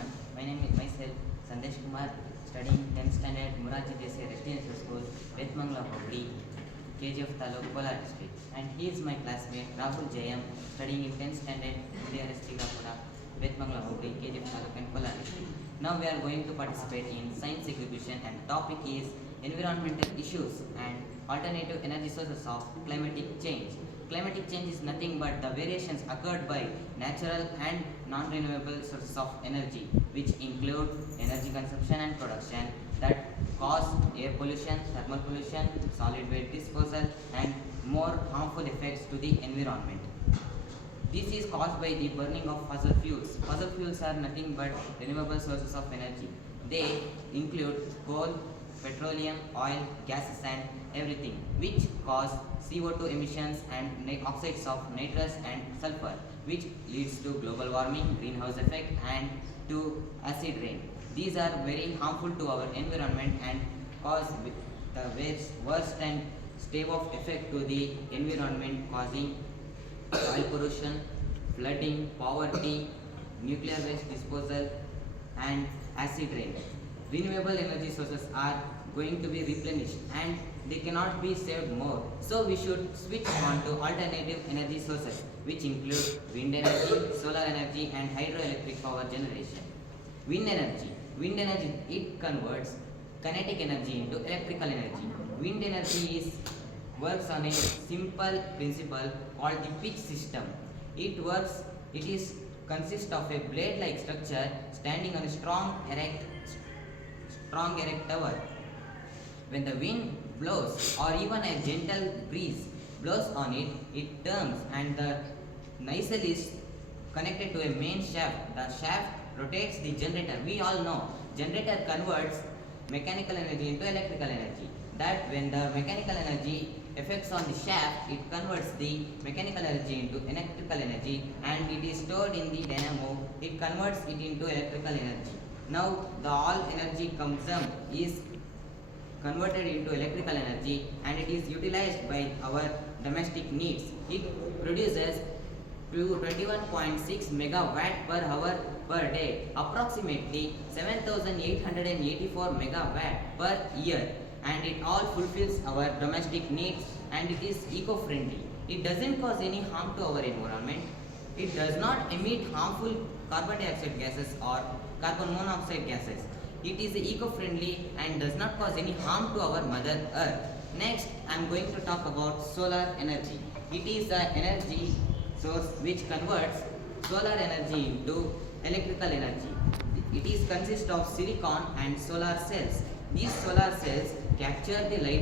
everyone. My name is myself Sandesh Kumar, studying 10th standard Muraji Desai Residential School, Betmangla Hogli, KGF Taluk, Kolar district. And he is my classmate Rahul Jayam, studying in 10th standard DRS Tigapura, Betmangla Hogli, KGF Taluk and Kolar district. Now we are going to participate in science exhibition, and topic is environmental issues and alternative energy sources of climatic change. Climatic change is nothing but the variations occurred by natural and non-renewable sources of energy, which include energy consumption and production that cause air pollution, thermal pollution, solid waste disposal, and more harmful effects to the environment. This is caused by the burning of fossil fuels. Fossil fuels are nothing but renewable sources of energy. They include coal, petroleum, oil, gases and everything, which cause CO2 emissions and oxides of nitrous and sulfur, which leads to global warming, greenhouse effect and to acid rain. These are very harmful to our environment and cause the worst and stave of effect to the environment, causing oil pollution, flooding, poverty, nuclear waste disposal and acid rain. Renewable energy sources are going to be replenished and they cannot be saved more. So we should switch on to alternative energy sources, which include wind energy, solar energy and hydroelectric power generation. Wind energy. Wind energy, it converts kinetic energy into electrical energy. Wind energy works on a simple principle called the pitch system. It consists of a blade-like structure standing on a strong erect tower. When the wind blows or even a gentle breeze blows on it, it turns and the nacelle is connected to a main shaft. The shaft rotates the generator. We all know generator converts mechanical energy into electrical energy. That when the mechanical energy affects on the shaft, it converts the mechanical energy into electrical energy and it is stored in the dynamo. It converts it into electrical energy. Now the all energy consumed is converted into electrical energy and it is utilized by our domestic needs. It produces 21.6 megawatt per hour per day, approximately 7,884 megawatt per year, and it all fulfills our domestic needs and it is eco-friendly. It doesn't cause any harm to our environment. It does not emit harmful carbon dioxide gases or carbon monoxide gases. It is eco-friendly and does not cause any harm to our Mother Earth. Next, I am going to talk about solar energy. It is an energy source which converts solar energy into electrical energy. It consists of silicon and solar cells. These solar cells capture the light